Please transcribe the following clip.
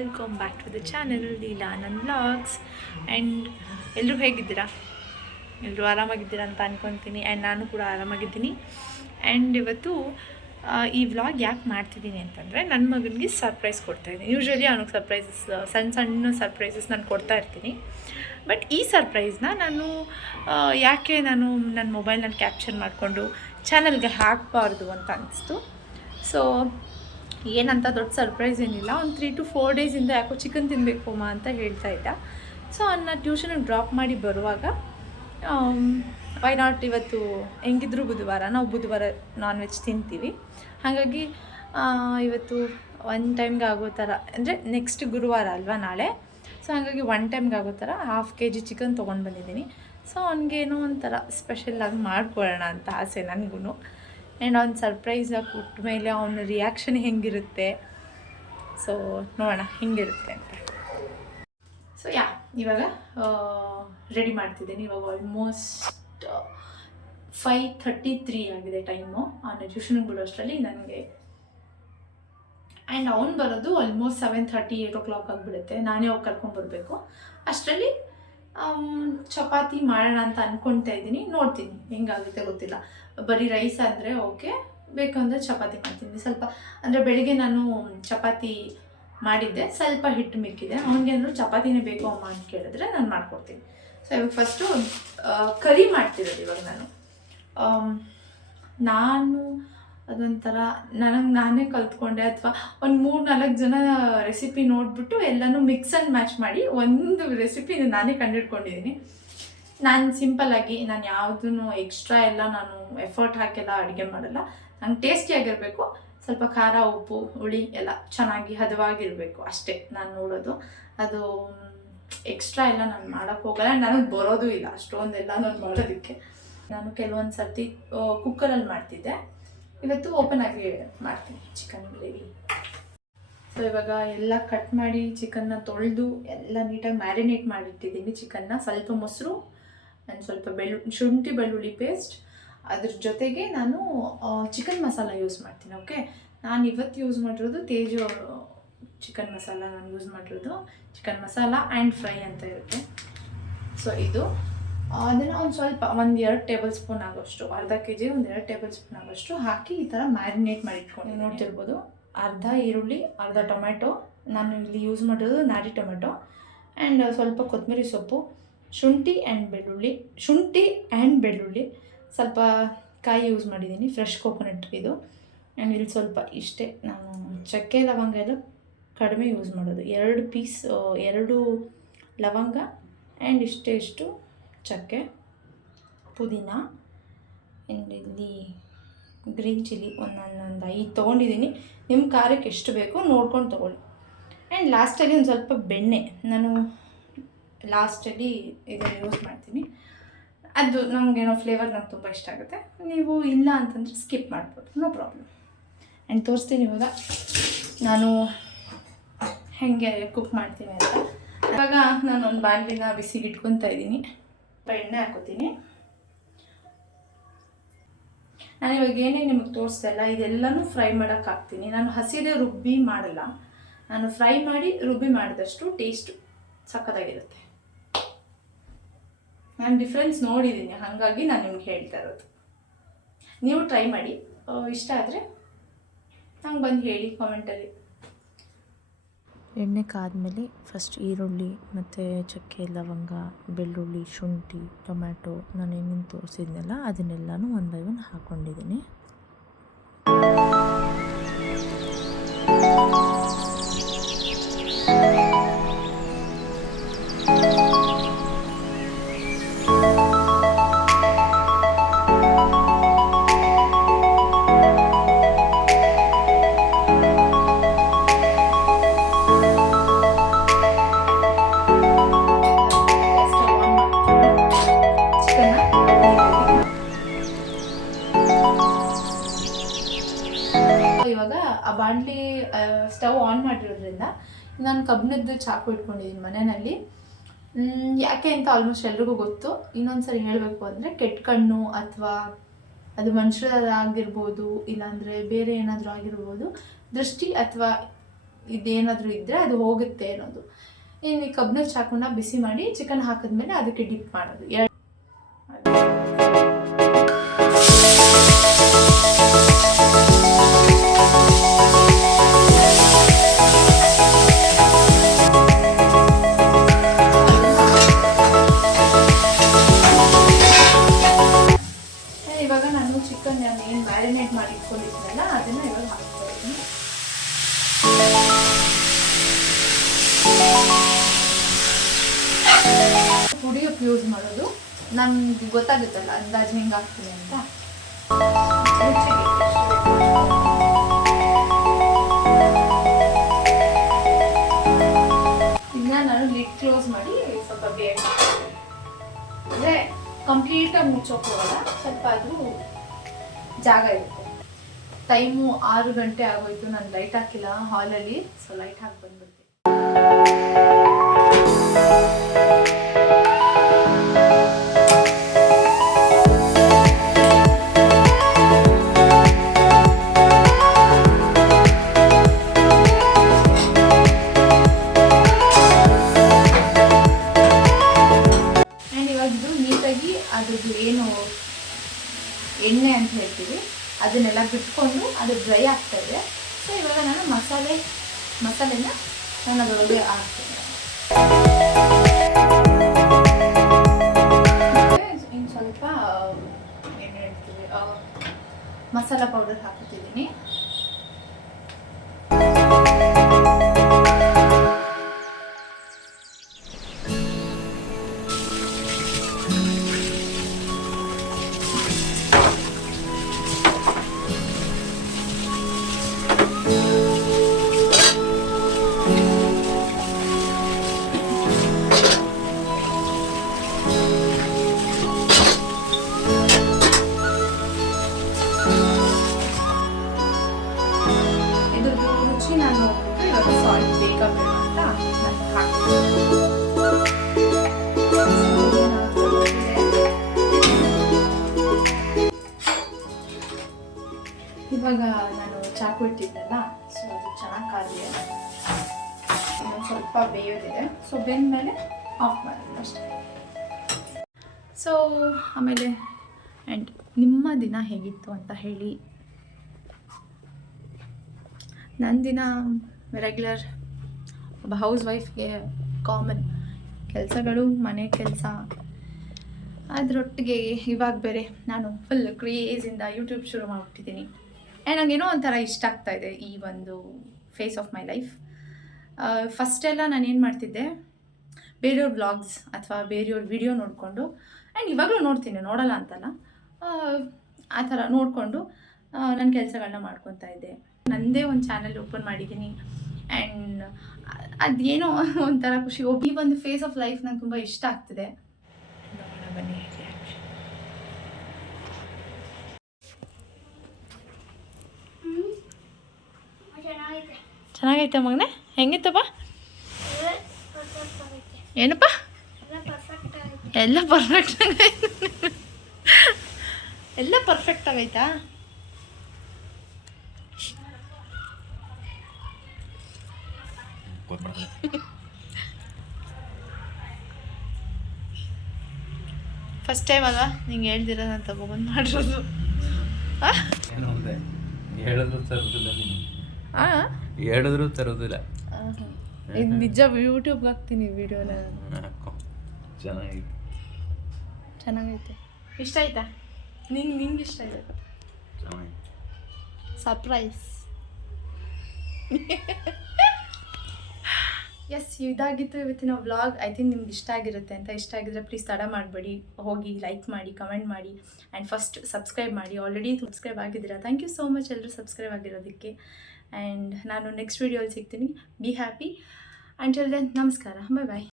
Welcome back to the channel Leela ನನ್ನ vlogs. And ಎಲ್ಲರೂ ಹೇಗಿದ್ದೀರಾ? ಎಲ್ಲರೂ ಆರಾಮಾಗಿದ್ದೀರಾ ಅಂತ ಅಂದ್ಕೊತೀನಿ. ಆ್ಯಂಡ್ ನಾನು ಕೂಡ ಆರಾಮಾಗಿದ್ದೀನಿ. ಆ್ಯಂಡ್ ಇವತ್ತು ಈ ವ್ಲಾಗ್ ಯಾಕೆ ಮಾಡ್ತಿದ್ದೀನಿ ಅಂತಂದರೆ ನನ್ನ ಮಗನಿಗೆ ಸರ್ಪ್ರೈಸ್ ಕೊಡ್ತಾಯಿದ್ದೀನಿ. ಯೂಶ್ವಲಿ ಅವನಿಗೆ ಸರ್ಪ್ರೈಸಸ್ ಸಣ್ಣ ಸರ್ಪ್ರೈಸಸ್ ನಾನು ಕೊಡ್ತಾ ಇರ್ತೀನಿ. ಬಟ್ ಈ ಸರ್ಪ್ರೈಸ್ನ ನಾನು ಯಾಕೆ ನಾನು ನನ್ನ ಮೊಬೈಲ್ನಲ್ಲಿ ಕ್ಯಾಪ್ಚರ್ ಮಾಡಿಕೊಂಡು ಚಾನಲ್ಗೆ ಹಾಕಬಾರ್ದು ಅಂತ ಅನಿಸ್ತು. ಸೊ ಏನಂತ ದೊಡ್ಡ ಸರ್ಪ್ರೈಸ್ ಏನಿಲ್ಲ, ಒಂದು 3 to 4 ಡೇಸಿಂದ ಯಾಕೋ ಚಿಕನ್ ತಿನ್ನಬೇಕು ಅಮ್ಮ ಅಂತ ಹೇಳ್ತಾ ಇದ್ದ. ಸೊ ಅವನ್ನ ಟ್ಯೂಷನಿಗೆ ಡ್ರಾಪ್ ಮಾಡಿ ಬರುವಾಗ ವೈ ನಾಟ್, ಇವತ್ತು ಹೆಂಗಿದ್ರು ಬುಧವಾರ, ನಾವು ಬುಧವಾರ ನಾನ್ ವೆಜ್ ತಿಂತೀವಿ. ಹಾಗಾಗಿ ಇವತ್ತು ಒನ್ ಟೈಮ್ಗೆ ಆಗೋ ಥರ, ಅಂದರೆ ನೆಕ್ಸ್ಟ್ ಗುರುವಾರ ಅಲ್ವಾ ನಾಳೆ. ಸೊ ಹಾಗಾಗಿ ಒನ್ ಟೈಮ್ಗೆ ಆಗೋ ಥರ 1/2 kg ಚಿಕನ್ ತೊಗೊಂಡು ಬಂದಿದ್ದೀನಿ. ಸೊ ಅವ್ನಿಗೇನೋ ಒಂಥರ ಸ್ಪೆಷಲಾಗಿ ಮಾಡ್ಕೊಳ್ಳೋಣ ಅಂತ ಆಸೆ ನನಗೂ. ಆ್ಯಂಡ್ ಅವ್ನು ಸರ್ಪ್ರೈಸಾಗಿ ಕೊಟ್ಟ ಮೇಲೆ ಅವನ ರಿಯಾಕ್ಷನ್ ಹೆಂಗಿರುತ್ತೆ, ಸೊ ನೋಡೋಣ ಹೆಂಗಿರುತ್ತೆ ಅಂತ. ಸೊ ಇವಾಗ ರೆಡಿ ಮಾಡ್ತಿದ್ದೀನಿ. ಇವಾಗ ಆಲ್ಮೋಸ್ಟ್ 5:33 ಆಗಿದೆ ಟೈಮು. ಅವನ ಟ್ಯೂಷನ್ಗೆ ಬಿಡೋಷ್ಟರಲ್ಲಿ ನನಗೆ, ಆ್ಯಂಡ್ ಅವ್ನು ಬರೋದು ಆಲ್ಮೋಸ್ಟ್ 7:30, 8 o'clock ಆಗಿಬಿಡುತ್ತೆ. ನಾನೇ ಹೋಗಿ ಕರ್ಕೊಂಡ್ಬರ್ಬೇಕು. ಅಷ್ಟರಲ್ಲಿ ಚಪಾತಿ ಮಾಡೋಣ ಅಂತ ಅಂದ್ಕೊಳ್ತಾ ಇದ್ದೀನಿ. ನೋಡ್ತೀನಿ ಹೆಂಗಾಗುತ್ತೆ ಗೊತ್ತಿಲ್ಲ. ಬರೀ ರೈಸ್ ಅಂದರೆ ಓಕೆ, ಬೇಕಂದರೆ ಚಪಾತಿ ಮಾಡ್ತೀನಿ. ಸ್ವಲ್ಪ ಅಂದರೆ ಬೆಳಿಗ್ಗೆ ನಾನು ಚಪಾತಿ ಮಾಡಿದ್ದೆ, ಸ್ವಲ್ಪ ಹಿಟ್ಟು ಮಿಕ್ಕಿದೆ. ಅವನಿಗೇನಾದ್ರು ಚಪಾತಿನೇ ಬೇಕು ಅಮ್ಮ ಅಂತ ಕೇಳಿದ್ರೆ ನಾನು ಮಾಡ್ಕೊಡ್ತೀನಿ. ಸೊ ಇವಾಗ ಫಸ್ಟು ಕರಿ ಮಾಡ್ತಿರೋದು. ಇವಾಗ ನಾನು ಅದೊಂಥರ ನಾನೇ ಕಲ್ತ್ಕೊಂಡೆ, ಅಥವಾ ಒಂದು 3-4 ಜನ ರೆಸಿಪಿ ನೋಡಿಬಿಟ್ಟು ಎಲ್ಲನೂ ಮಿಕ್ಸ್ ಆ್ಯಂಡ್ ಮ್ಯಾಚ್ ಮಾಡಿ ಒಂದು ರೆಸಿಪಿ ನಾನೇ ಕಂಡುಹಿಡ್ಕೊಂಡಿದ್ದೀನಿ. ನಾನು ಸಿಂಪಲ್ಲಾಗಿ, ನಾನು ಯಾವುದೂ ಎಕ್ಸ್ಟ್ರಾ ಎಲ್ಲ ನಾನು ಎಫರ್ಟ್ ಹಾಕೆಲ್ಲ ಅಡುಗೆ ಮಾಡಲ್ಲ. ನಂಗೆ ಟೇಸ್ಟಿಯಾಗಿರಬೇಕು, ಸ್ವಲ್ಪ ಖಾರ, ಉಪ್ಪು, ಹುಳಿ ಎಲ್ಲ ಚೆನ್ನಾಗಿ ಹದವಾಗಿರಬೇಕು ಅಷ್ಟೇ ನಾನು ನೋಡೋದು. ಅದು ಎಕ್ಸ್ಟ್ರಾ ಎಲ್ಲ ನಾನು ಮಾಡೋಕ್ಕೆ ಹೋಗಲ್ಲ, ನನಗೆ ಬರೋದು ಇಲ್ಲ ಅಷ್ಟೊಂದೆಲ್ಲ ನಾನು ಮಾಡೋದಕ್ಕೆ. ನಾನು ಕೆಲವೊಂದು ಸರ್ತಿ ಕುಕ್ಕರಲ್ಲಿ ಮಾಡ್ತಿದ್ದೆ, ಇವತ್ತು ಓಪನ್ ಆಗಿ ಮಾಡ್ತೀನಿ ಚಿಕನ್ ಗ್ರೇವಿ. ಸೊ ಇವಾಗ ಎಲ್ಲ ಕಟ್ ಮಾಡಿ ಚಿಕನ್ನ ತೊಳೆದು ಎಲ್ಲ ನೀಟಾಗಿ ಮ್ಯಾರಿನೇಟ್ ಮಾಡಿಟ್ಟಿದ್ದೀನಿ ಚಿಕನ್ನ. ಸ್ವಲ್ಪ ಮೊಸರು ಆ್ಯಂಡ್ ಸ್ವಲ್ಪ ಶುಂಠಿ ಬೆಳ್ಳುಳ್ಳಿ ಪೇಸ್ಟ್, ಅದ್ರ ಜೊತೆಗೆ ನಾನು ಚಿಕನ್ ಮಸಾಲ ಯೂಸ್ ಮಾಡ್ತೀನಿ. ಓಕೆ, ನಾನು ಇವತ್ತು ಯೂಸ್ ಮಾಡಿರೋದು ತೇಜು ಚಿಕನ್ ಮಸಾಲ. ನಾನು ಯೂಸ್ ಮಾಡಿರೋದು ಚಿಕನ್ ಮಸಾಲ ಆ್ಯಂಡ್ ಫ್ರೈ ಅಂತ ಇರುತ್ತೆ. ಸೊ ಇದು ಅದನ್ನು ಒಂದು ಸ್ವಲ್ಪ 1-2 ಟೇಬಲ್ ಸ್ಪೂನ್ ಆಗೋಷ್ಟು, ಅರ್ಧ kg 1-2 ಟೇಬಲ್ ಸ್ಪೂನ್ ಆಗೋಷ್ಟು ಹಾಕಿ ಈ ಥರ ಮ್ಯಾರಿನೇಟ್ ಮಾಡಿಟ್ಕೊಂಡು ನೋಡ್ತಿರ್ಬೋದು. ಅರ್ಧ ಈರುಳ್ಳಿ, ಅರ್ಧ ಟೊಮೆಟೊ, ನಾನು ಇಲ್ಲಿ ಯೂಸ್ ಮಾಡಿರೋದು ನಾಟಿ ಟೊಮೆಟೊ, ಆ್ಯಂಡ್ ಸ್ವಲ್ಪ ಕೊತ್ತಂಬರಿ ಸೊಪ್ಪು, ಶುಂಠಿ ಆ್ಯಂಡ್ ಬೆಳ್ಳುಳ್ಳಿ, ಸ್ವಲ್ಪ ಕಾಯಿ ಯೂಸ್ ಮಾಡಿದ್ದೀನಿ, ಫ್ರೆಶ್ ಕೋಕೋನಟ್ ಇದು. ಆ್ಯಂಡ್ ಇಲ್ಲಿ ಸ್ವಲ್ಪ ಇಷ್ಟೇ, ನಾನು ಚಕ್ಕೆ ಲವಂಗ ಎಲ್ಲ ಕಡಿಮೆ ಯೂಸ್ ಮಾಡೋದು. 2 ಲವಂಗ ಆ್ಯಂಡ್ ಇಷ್ಟು ಚಕ್ಕೆ, ಪುದೀನ, ಆ್ಯಂಡ್ ಇಲ್ಲಿ ಗ್ರೀನ್ ಚಿಲ್ಲಿ ಒಂದೊಂದು 5 ತೊಗೊಂಡಿದ್ದೀನಿ. ನಿಮ್ಮ ಖಾರಕ್ಕೆ ಎಷ್ಟು ಬೇಕೋ ನೋಡ್ಕೊಂಡು ತೊಗೊಳ್ಳಿ. ಆ್ಯಂಡ್ ಲಾಸ್ಟಲ್ಲಿ ಒಂದು ಸ್ವಲ್ಪ ಬೆಣ್ಣೆ, ನಾನು ಲಾಸ್ಟಲ್ಲಿ ಇದನ್ನು ಯೂಸ್ ಮಾಡ್ತೀನಿ. ಅದು ನಮಗೇನೋ ಫ್ಲೇವರ್ ನಂಗೆ ತುಂಬ ಇಷ್ಟ ಆಗುತ್ತೆ. ನೀವು ಇಲ್ಲ ಅಂತಂದರೆ ಸ್ಕಿಪ್ ಮಾಡ್ಬೋದು, ನೋ ಪ್ರಾಬ್ಲಮ್. ಆ್ಯಂಡ್ ತೋರಿಸ್ತೀನಿ ಇವಾಗ ನಾನು ಹೇಗೆ ಕುಕ್ ಮಾಡ್ತೀನಿ ಅಂತ. ಇವಾಗ ನಾನು ಒಂದು ಬಾಣಲಿನ ಬಿಸಿಗೆ ಇಟ್ಕೊತಾ ಇದ್ದೀನಿ. ಎಣ್ಣೆ ಹಾಕೋತೀನಿ. ನಾನು ಇವಾಗ ಏನೇ ನಿಮಗೆ ತೋರಿಸ್ದಲ್ಲ ಇದೆಲ್ಲನೂ ಫ್ರೈ ಮಾಡೋಕ್ಕೆ ಹಾಕ್ತೀನಿ. ನಾನು ಹಸಿದೇ ರುಬ್ಬಿ ಮಾಡಲ್ಲ, ನಾನು ಫ್ರೈ ಮಾಡಿ ರುಬ್ಬಿ ಮಾಡಿದಷ್ಟು ಟೇಸ್ಟು ಸಖತ್ತಾಗಿರುತ್ತೆ. ನಾನು ಡಿಫ್ರೆನ್ಸ್ ನೋಡಿದ್ದೀನಿ, ಹಾಗಾಗಿ ನಾನು ನಿಮ್ಗೆ ಹೇಳ್ತಾ ಇರೋದು. ನೀವು ಟ್ರೈ ಮಾಡಿ, ಇಷ್ಟ ಆದರೆ ನಂಗೆ ಬಂದು ಹೇಳಿ ಕಾಮೆಂಟಲ್ಲಿ. ಎಣ್ಣೆ ಕಾದ್ಮೇಲೆ ಫಸ್ಟ್ ಈರುಳ್ಳಿ ಮತ್ತು ಚಕ್ಕೆ ಲವಂಗ ಬೆಳ್ಳುಳ್ಳಿ ಶುಂಠಿ ಟೊಮ್ಯಾಟೊ ನಾನು ಏನೇನು ತೋರಿಸಿದ್ನಲ್ಲ ಅದನ್ನೆಲ್ಲನೂ 1 by 1 ಹಾಕ್ಕೊಂಡಿದ್ದೀನಿ. ಇವಾಗ ಆ ಬಾಣಲಿ ಸ್ಟವ್ ಆನ್ ಮಾಡಿರೋದ್ರಿಂದ ನಾನು ಕಬ್ಬಿಣದ ಚಾಕು ಇಟ್ಕೊಂಡಿದ್ದೀನಿ ಮನೆಯಲ್ಲಿ. ಯಾಕೆ ಅಂತ ಆಲ್ಮೋಸ್ಟ್ ಎಲ್ರಿಗೂ ಗೊತ್ತು. ಇನ್ನೊಂದು ಸರಿ ಹೇಳಬೇಕು ಅಂದರೆ, ಕೆಟ್ಟ ಕಣ್ಣು ಅಥವಾ ಅದು ಮನುಷ್ಯರಾಗಿರ್ಬೋದು, ಇಲ್ಲಾಂದರೆ ಬೇರೆ ಏನಾದರೂ ಆಗಿರ್ಬೋದು, ದೃಷ್ಟಿ ಅಥವಾ ಇದೇನಾದರೂ ಇದ್ದರೆ ಅದು ಹೋಗುತ್ತೆ ಅನ್ನೋದು. ಇನ್ನು ಈ ಕಬ್ಬಿಣದ ಚಾಕುನ ಬಿಸಿ ಮಾಡಿ ಚಿಕನ್ ಹಾಕಿದ್ಮೇಲೆ ಅದಕ್ಕೆ ಡಿಪ್ ಮಾಡೋದು. ಇವಾಗ ನಾನು ಚಿಕನ್ ಏನು ಮ್ಯಾರಿನೇಟ್ ಮಾಡಿ ಇಟ್ಕೊಂಡಿದ್ದೀನಲ್ಲ ಅದನ್ನು ಇವಾಗ ಹಾಕ್ತಾ ಇದ್ದೀನಿ. ಪುಡಿಯಕ್ಕೆ ಯೂಸ್ ಮಾಡೋದು, ನಮ್ಗೆ ಗೊತ್ತಾಗುತ್ತಲ್ಲ ಅಂದಾಜು ಹೆಂಗೆ ಹಾಕ್ತೀನಿ ಅಂತ. ಇನ್ನ ನಾನು ಲಿಡ್ ಕ್ಲೋಸ್ ಮಾಡಿ ಸ್ವಲ್ಪ ಬೇಗ ಅಂದರೆ ಕಂಪ್ಲೀಟಾಗಿ ಮುಚ್ಚೋಕೋಲ್ಲ, ಸ್ವಲ್ಪ ಆದರೂ ಜಾಗ ಇರುತ್ತೆ. ಟೈಮು 6 ಗಂಟೆ ಆಗೋಯ್ತು, ನಾನು ಲೈಟ್ ಹಾಕಿಲ್ಲ ಹಾಲಲ್ಲಿ, ಸೊ ಲೈಟ್ ಹಾಕಿ ಬಂದ್ಬಿಡ್ತೀನಿ. ಅದ್ರದ್ದು ಏನು ಎಣ್ಣೆ ಅಂತ ಹೇಳ್ತೀವಿ ಅದನ್ನೆಲ್ಲ ಬಿಟ್ಕೊಂಡು ಅದು ಡ್ರೈ ಆಗ್ತಾಯಿದೆ. ಸೊ ಇವಾಗ ನಾನು ಮಸಾಲೆನ ನಾನು ಅದರೊಳಗೆ ಹಾಕ್ತೀನಿ. ಇನ್ನು ಸ್ವಲ್ಪ ಏನು ಹೇಳ್ತೀವಿ ಮಸಾಲ ಪೌಡರ್ ಹಾಕ್ತಿದ್ದೀನಿ. ನಾನು ನೋಡ್ಬಿಟ್ಟು ಇವಾಗ ಸಾಲ್ಟ್ ಬೇಕಾ ಬೇಡ ಅಂತ ನಾನು ಹಾಕ್ತೀನಿ. ಇವಾಗ ನಾನು ಚಾಕು ಇಟ್ಟಿದ್ದೆಲ್ಲ, ಸೊ ಅದು ಚೆನ್ನಾಗಿ ಕಾದಿದೆ, ಇನ್ನೊಂದು ಸ್ವಲ್ಪ ಬೇಯೋದಿದೆ. ಸೊ ಬೆಂದಮೇಲೆ ಆಫ್ ಮಾಡೋದು ಅಷ್ಟೇ. ಸೊ ಆಮೇಲೆ ಆ್ಯಂಡ್ ನಿಮ್ಮ ದಿನ ಹೇಗಿತ್ತು ಅಂತ ಹೇಳಿ. ನನ್ನ ದಿನ ರೆಗ್ಯುಲರ್ ಒಬ್ಬ ಹೌಸ್ ವೈಫ್ಗೆ ಕಾಮನ್ ಕೆಲಸಗಳು, ಮನೆ ಕೆಲಸ, ಅದರೊಟ್ಟಿಗೆ ಇವಾಗ ಬೇರೆ ನಾನು ಫುಲ್ ಕ್ರೇಜಿಂದ ಯೂಟ್ಯೂಬ್ ಶುರು ಮಾಡಿಬಿಟ್ಟಿದ್ದೀನಿ. ಆ್ಯಂಡ್ ನನಗೇನೋ ಒಂಥರ ಇಷ್ಟ ಆಗ್ತಾಯಿದೆ ಈ ಒಂದು ಫೇಸ್ ಆಫ್ ಮೈ ಲೈಫ್. ಫಸ್ಟೆಲ್ಲ ನಾನು ಏನು ಮಾಡ್ತಿದ್ದೆ, ಬೇರೆಯವ್ರ ವ್ಲಾಗ್ಸ್ ಅಥವಾ ಬೇರೆಯವ್ರ ವಿಡಿಯೋ ನೋಡಿಕೊಂಡು, ಆ್ಯಂಡ್ ಇವಾಗಲೂ ನೋಡ್ತೀನಿ, ನೋಡಲ್ಲ ಅಂತಲ್ಲ, ಆ ಥರ ನೋಡಿಕೊಂಡು ನನ್ನ ಕೆಲಸಗಳನ್ನ ಮಾಡ್ಕೊತಾ ಇದ್ದೆ. ನನ್ನದೇ ಒಂದು ಚಾನಲ್ ಓಪನ್ ಮಾಡಿದ್ದೀನಿ. ಆ್ಯಂಡ್ ಅದೇನೋ ಒಂಥರ ಖುಷಿ. ಈ ಒಂದು ಫೇಸ್ ಆಫ್ ಲೈಫ್ ನಂಗೆ ತುಂಬ ಇಷ್ಟ ಆಗ್ತಿದೆ. ಬನ್ನಿ, ಚೆನ್ನಾಗೈತೆ ಮಗನೇ? ಹೆಂಗಿತ್ತಪ್ಪ? ಏನಪ್ಪ? ಎಲ್ಲ ಪರ್ಫೆಕ್ಟ್ ಆಗೈತೆ. ಎಲ್ಲ ಪರ್ಫೆಕ್ಟ್ ಆಗೈತಾ? ಫಸ್ಟ್ ಟೈಮ್ ಅಲ್ವಾ ನಿಂಗೆ ಹೇಳ್ದಿರ ನಾನು ತಗೊಬಂದು ಮಾಡಿರೋದು. ಹೇಳಿದ್ರು ತರೋದಿಲ್ಲ. ಇದು ನಿಜ, ಯೂಟ್ಯೂಬ್ಗೆ ಹಾಕ್ತೀನಿ ವಿಡಿಯೋನ. ಚೆನ್ನಾಗೈತೆ. ಇಷ್ಟ ಆಯ್ತಾ ನಿಂಗೆ? ಇಷ್ಟ ಆಯ್ತಾ? ಸರ್ಪ್ರೈಸ್. ಎಸ್, ಇದಾಗಿತ್ತು ಇವತ್ತಿನ ವ್ಲಾಗ್. ಐ ಥಿಂಕ್ ನಿಮ್ಗೆ ಇಷ್ಟ ಆಗಿರುತ್ತೆ ಅಂತ. ಇಷ್ಟ ಆಗಿದ್ರೆ ಪ್ಲೀಸ್ ತಡ ಮಾಡಬೇಡಿ, ಹೋಗಿ ಲೈಕ್ ಮಾಡಿ, ಕಮೆಂಟ್ ಮಾಡಿ, ಆ್ಯಂಡ್ ಫಸ್ಟ್ ಸಬ್ಸ್ಕ್ರೈಬ್ ಮಾಡಿ. ಆಲ್ರೆಡಿ ಸಬ್ಸ್ಕ್ರೈಬ್ ಆಗಿದ್ದೀರಾ, ಥ್ಯಾಂಕ್ ಯು ಸೋ ಮಚ್ ಎಲ್ಲರೂ ಸಬ್ಸ್ಕ್ರೈಬ್ ಆಗಿರೋದಕ್ಕೆ. ಆ್ಯಂಡ್ ನಾನು ನೆಕ್ಸ್ಟ್ ವೀಡಿಯೋಲಿ ಸಿಗ್ತೀನಿ. Be happy. ಅಂಟಿಲ್ ದೆನ್, ನಮಸ್ಕಾರ, ಬಾಯ್ ಬಾಯ್.